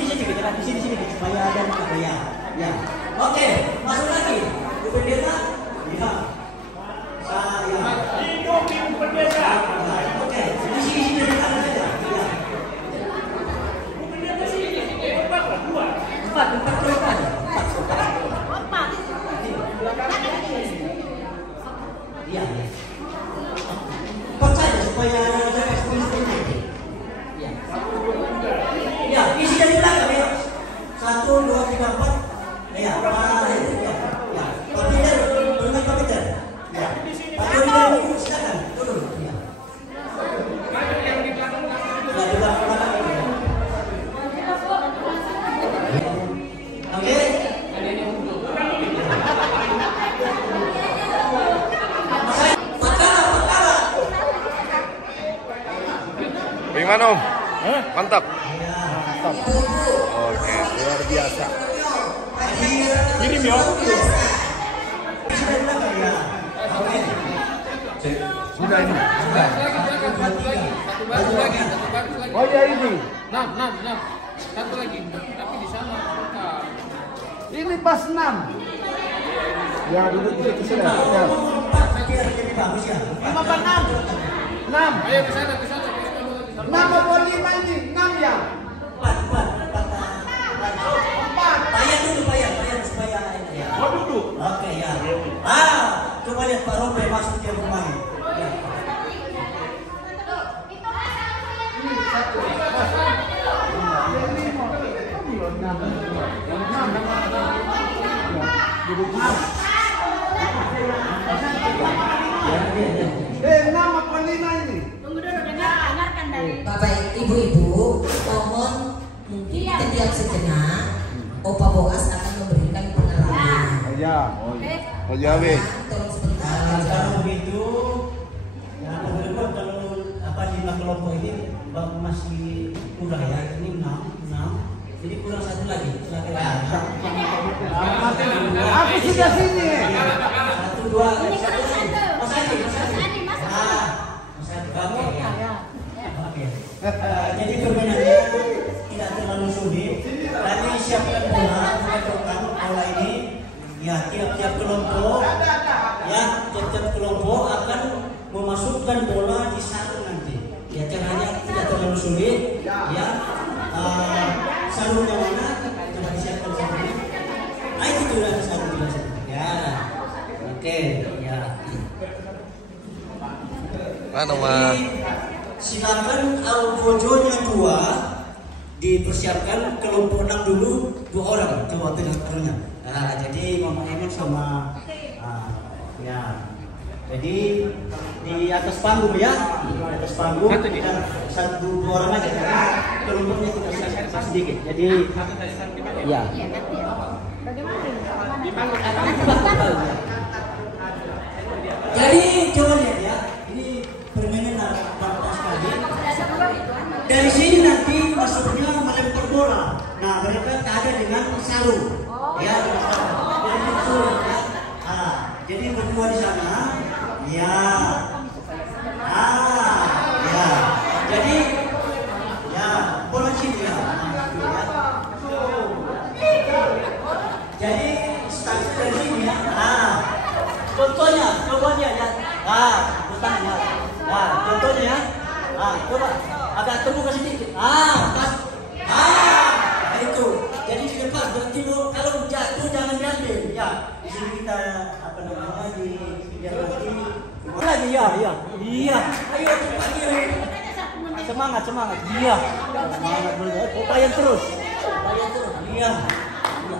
sini kita di sini supaya ada apa ya. Ya. Oke, masuk lagi. Bendera. Ya. Saya. Hidup bendera. Oke, di sini dekat saja. Ya. Bendera sini. Empat. Iya. Percaya supaya ada ekspresinya. Iya. Ya, isi dari belakang ya. 1, 2, 3, 4. Ya, itu ya. Ya. Komputer, bermain komputer. Ya. Pak Komputer ini silakan turun. Ya. Ya, di belakang. Oke. Gimana Om? Mantap. Oke, luar biasa. Kirim ya. Sudah ini. Sudah. Satu lagi. Oh ya ini. 6. Satu lagi. Tapi di sana. Ini pas 6. Ya duduk di situ sudah. Ya. 5 apa 6? 6. Ayo ke sana. 6 apa 5 ini? 6 ya? 4. Bayar dulu supaya ini ya. Oh duduk. Oke ya. Coba lihat Pak Robe masuk dia bermain. Ya. Nama apa 5 ini? Tunggu dulu, dengarkan dari Bapak Ibu-ibu, mohon mungkin setiap sejenak Opa Boas akan memberikan pengarahan. Oh ya. Oh ya weh. Tolong sebentar. Kalau begitu, ya kalau apa 5 kelompok ini masih kurang ya. Ini 6. Jadi kurang 1 lagi. Silakan. Aku sudah sini. 1, 2, 1. Mas Adi. Oke. Jadi permainannya tidak terlalu sulit. Tadi siapkan bola, menentukan bola ini. Ya, tiap-tiap kelompok akan memasukkan bola di sarung nanti. Ya, caranya tidak terlalu sulit. Ya, sarungnya mana? Coba disiapkan sarungnya. Nah, itu sudah sarung jelas. Ya, oke. Ya. Mana mah? Silakan al-bojonya 2 dipersiapkan, kelompok 6 dulu 2 orang coba tengah-tengahnya. Jadi Mama Emen sama ya. Jadi di atas panggung ya, di atas panggung kita 1-2 orang aja karena kelompoknya tidak sedikit. Jadi ya. Jadi coba lihat ya, ini permainan apa sekali. Dari sini nanti masuknya melempar bola. Nah, mereka ada dengan sarung. Ya, jadi itu ya. Jadi berdua di sana. Ya. Ya. Jadi ya, bola sini ya. Jadi start dari sini ya. Contohnya, coba dia ya. Bertanya. Contohnya ya. Coba agak terbuka sedikit. Pas. Itu. Jadi di depan berarti kalau jatuh jangan diambil. Ya. Di sini kita apa namanya di biar nanti lagi ya. Iya. Ayo cepat dia. Semangat. Iya. Semangat dulu. Upayain terus. Iya.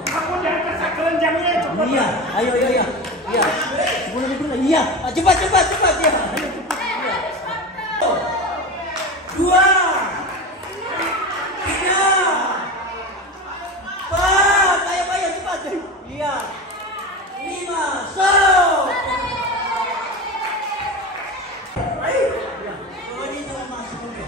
Aku di atas kelenjangnya cepat. Iya. Ayo. Iya. Sebelum iya. Cepat ya. Ayo. 2, 3, 4, ayo cepat. Iya. 5, so. Ayo. Coba ini jangan masuk dulu.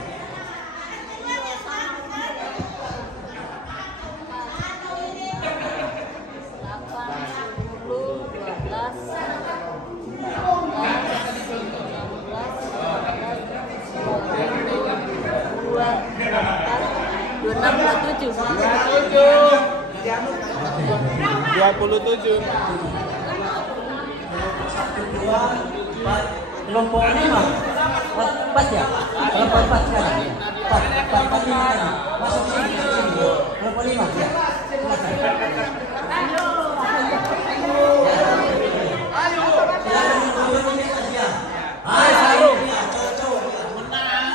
27. Kelompok 5. Pas ya? Kelompok 4 sekarang. Pas 5 tadi. Masuk sini. Kelompok 5 ya. Ayo. Menang.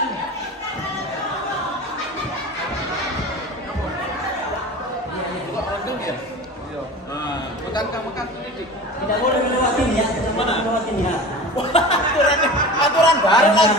Makan sedikit. Tidak boleh melewatin ya. Melewatin ya. Aturan baru kan.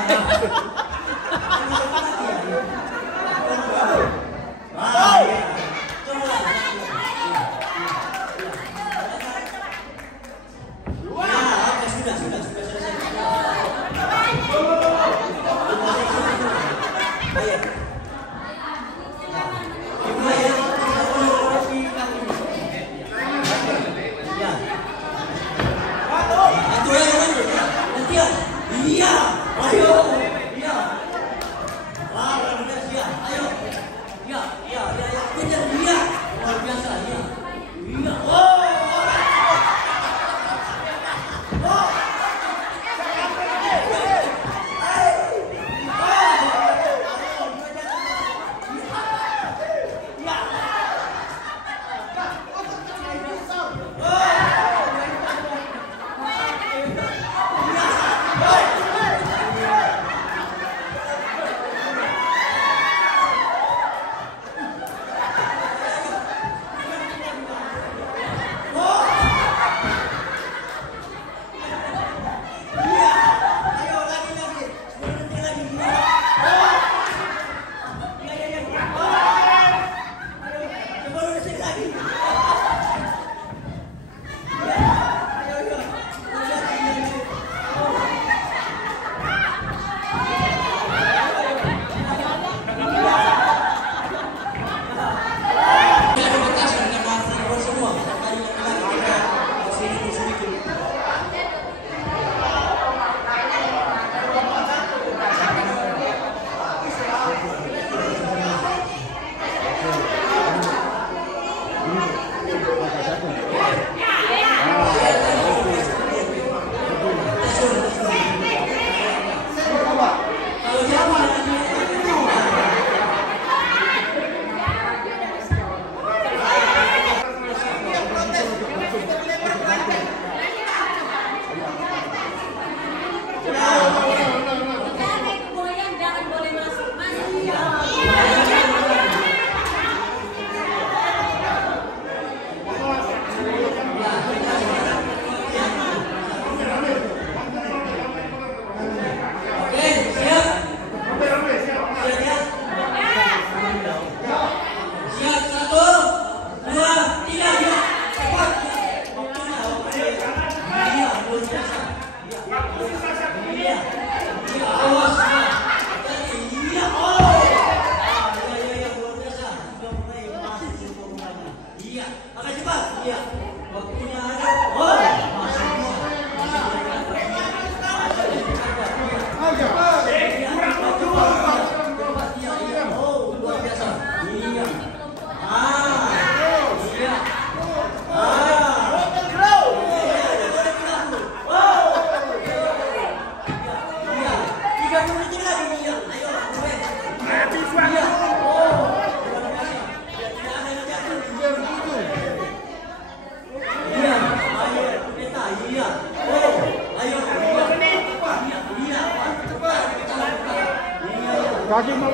Kaki mau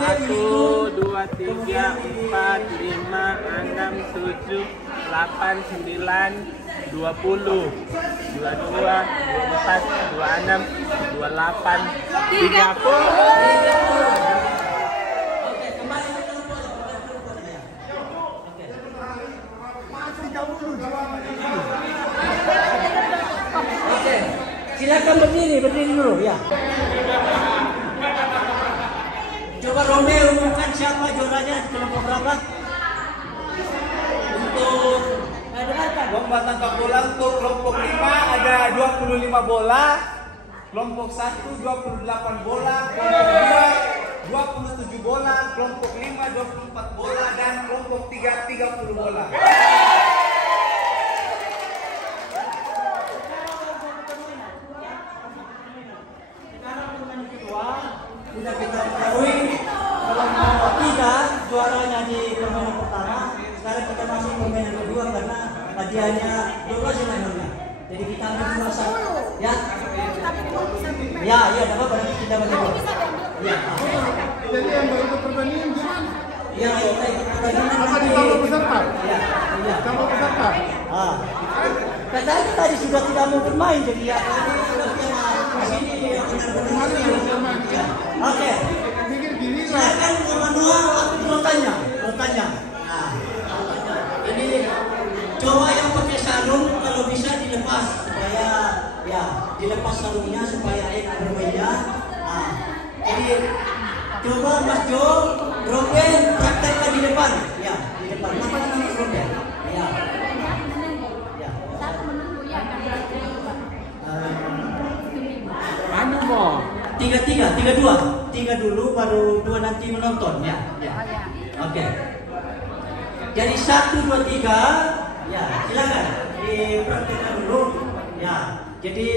Satu, dua, tiga, empat, lima, enam, tujuh, 8, 9, 20, 22, 24, 26, 28, 30. Silakan berdiri dulu ya. Coba Rombe umumkan siapa juaranya di kelompok berapa? Untuk lomba tangkap bola untuk kelompok 5 ada 25 bola, kelompok 1 28 bola, kelompok 2 27 bola, kelompok 5 24 bola, dan kelompok 3 30 bola. Sudah kita ketahui kelompok 3 juaranya di permainan pertama. Sekarang kita masuk permainan kedua karena hadiahnya 12 mainannya. Jadi kita ambil cuma satu, ya. Ya, dapat berarti kita bagi. Ya. Jadi yang baru ikut pertandingan gimana? Ya, kita ikut pertandingan. Apa ditambah peserta? Iya. Tambah peserta? Katanya tadi sudah tidak mau bermain, jadi ya. Oke. Silakan nomor 2 rotanya. Nah, ini coba yang pakai sarung kalau bisa dilepas supaya ya dilepas sarungnya supaya enak bermainnya. Nah, jadi coba Mas Jo, Rombe praktekkan di depan. Ya, di depan. Apa namanya Rombe? Ya. Tiga dulu baru 2 nanti menonton ya. Oke. Jadi 1 2 3 ya silakan dipraktikkan dulu ya. Jadi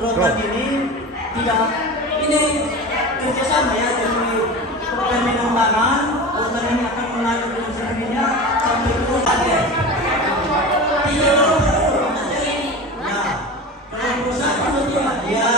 rotan ini tidak ini kerjasama ya, jadi program pengembangan rotan ini akan mengalir dengan sendirinya sampai ke depan ya. Tiga dulu ya. Kalau 1 2 3 ya.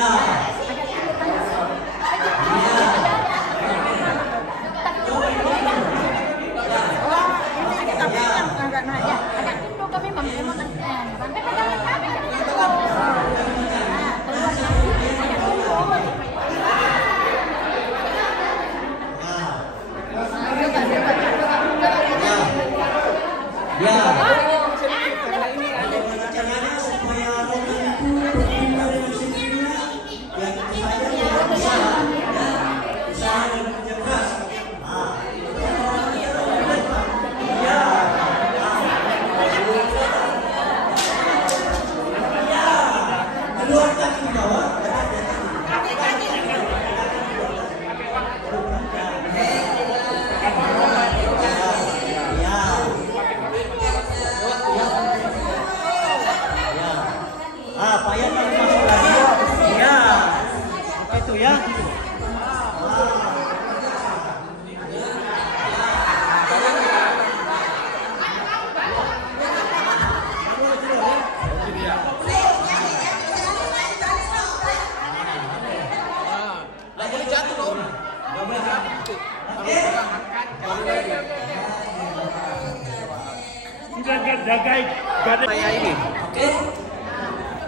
Oke,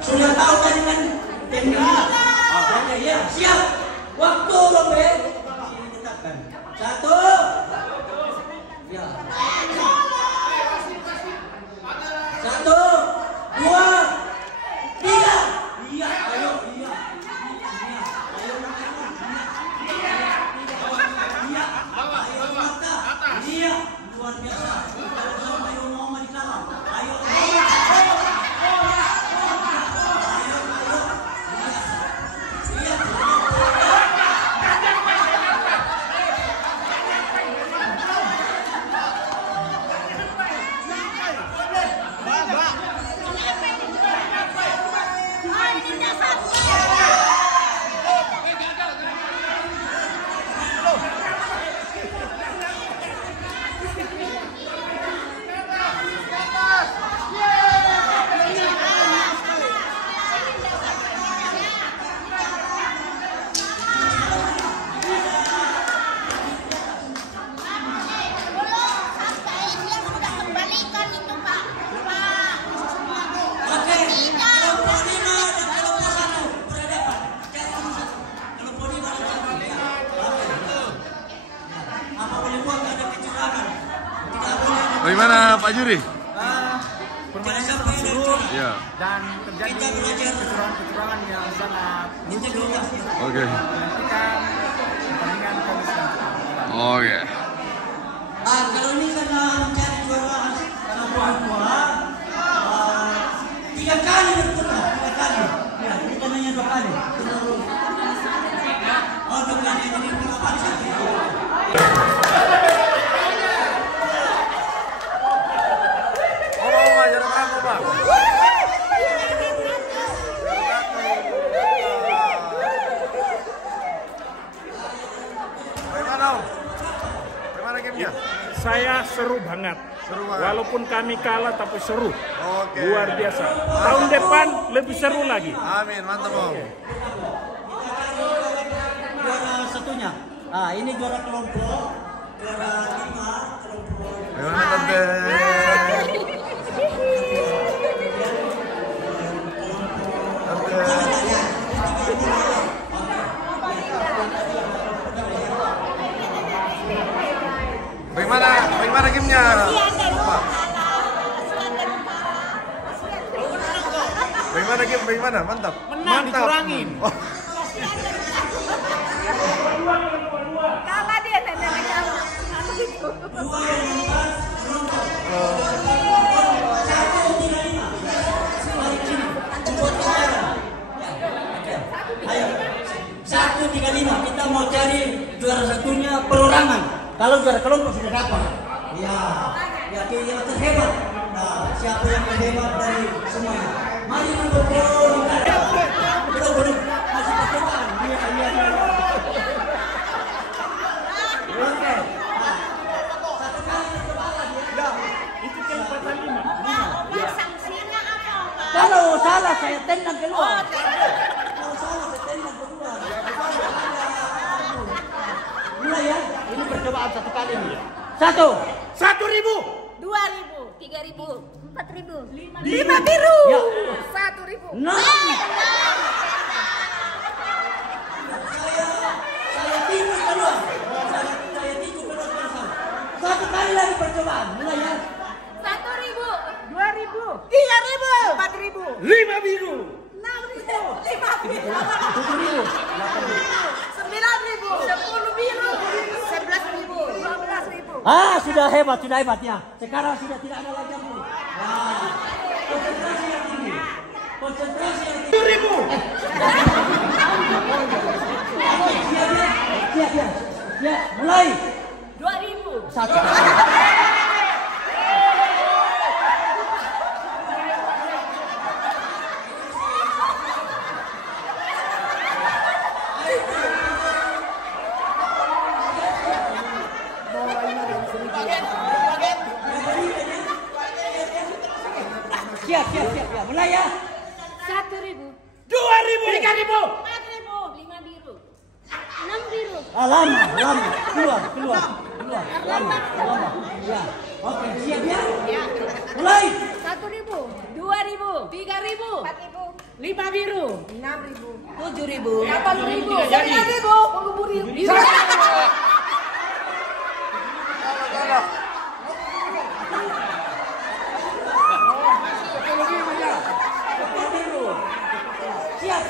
sudah tahu tadi kan timnya? Ya, siap. Waktu Rombe. Ditetapkan. 1. Ya. 1 2 3. Iya, ayo. Iya. Ayo. Ayo mata. Iya, luar biasa. Kalau sampai mau dikalah. Ayo. Bagaimana Pak Juri? Permainan seru. Ya. Dan terjadi kecurangan-kecurangan yang sangat lucu. Oke. Menghentikan pertandingan kami sekarang. Oke. Kalau ini karena mencari juara karena buah-buah 3 kali berturut, 3 kali. Ya, ini kan hanya 2 kali. Oh, 2 kali jadi 2 kali saja. Saya seru banget. Walaupun kami kalah tapi seru. Oke. Luar biasa. Tahun depan lebih seru lagi. Amin, mantap Om. Juara satunya. Ini juara kelompok. Juara 5 kelompok. Bagaimana Tante? Bagaimana gamenya? Bagaimana? Mantap. Menang dicurangin. Oh. Kalah dia tendanya kalah. Ayo, 1-3-5 kita mau cari juara satunya perorangan. Kalau juara kelompok sudah dapat. Ya, ya yang terhebat. Nah, siapa yang terhebat dari semuanya? Mari berkumpul. Belum masih percobaan. Iya. Oke. Satu kali percobaan lagi. Ya, Itu kan pasal 5. Sanksinya apa? kalau salah saya tendang keluar. Kalau salah saya tendang keluar. Mulai ya. Ini percobaan 1 kali ini. 1.000. 2.000, 3.000, 4.000, 5 biru, Ya. 1.000. Saya tipu kedua. Saya tipu kedua sama. 1 kali lagi percobaan. Mulai ya. 1.000, 2.000, 3.000, 4.000, 5 biru. 6.000, 5 biru, 7.000. 9.000, 10 biru, 11.000, 12.000. Sudah hebat ya. Sekarang sudah tidak ada lagi yang ini. Konsentrasi yang tinggi. Konsentrasi yang tinggi. 7.000. Siap. Ya, mulai. 2.000. 1. Siap. Ya, mulai ya. 1.000, 2.000. 3.000. 4.000, 5 biru, 6 biru, Lama. Keluar. Lama. Ya. Oke, siap ya. ya, Mulai. 1.000, 2.000, 3.000, 4.000, 5 biru, 6.000, 7.000, 8.000, 9.000, 10.000. Siap.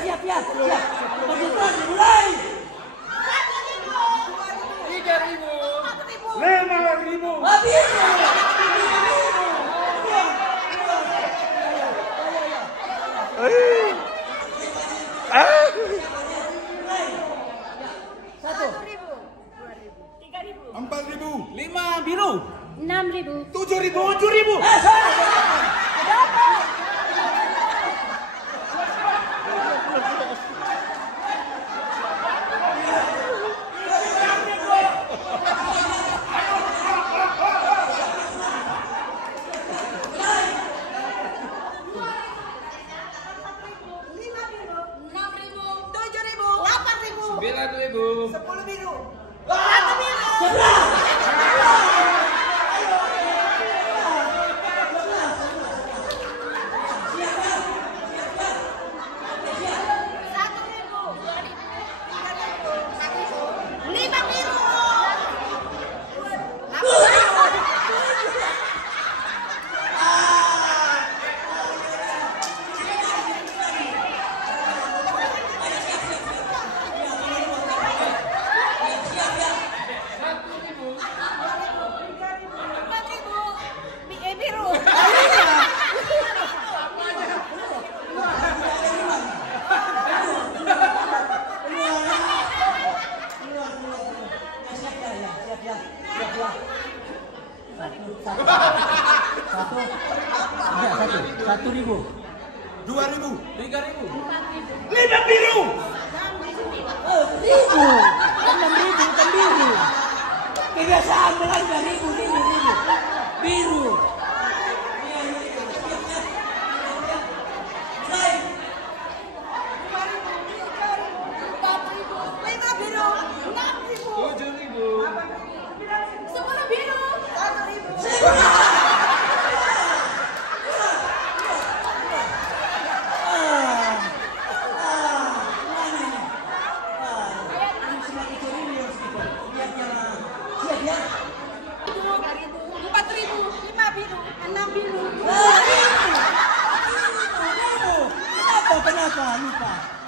Konsentrasi, mulai. 5.000. Habis. Satu. 3.000, 4.000. 5 biru. 6.000, 7.000. Satu ribu. 2.000. 3.000. 5 biru. Ribu. 6.000 bukan biru. Kebiasaan belanja ribu. Biru. Kenapa? Lupa.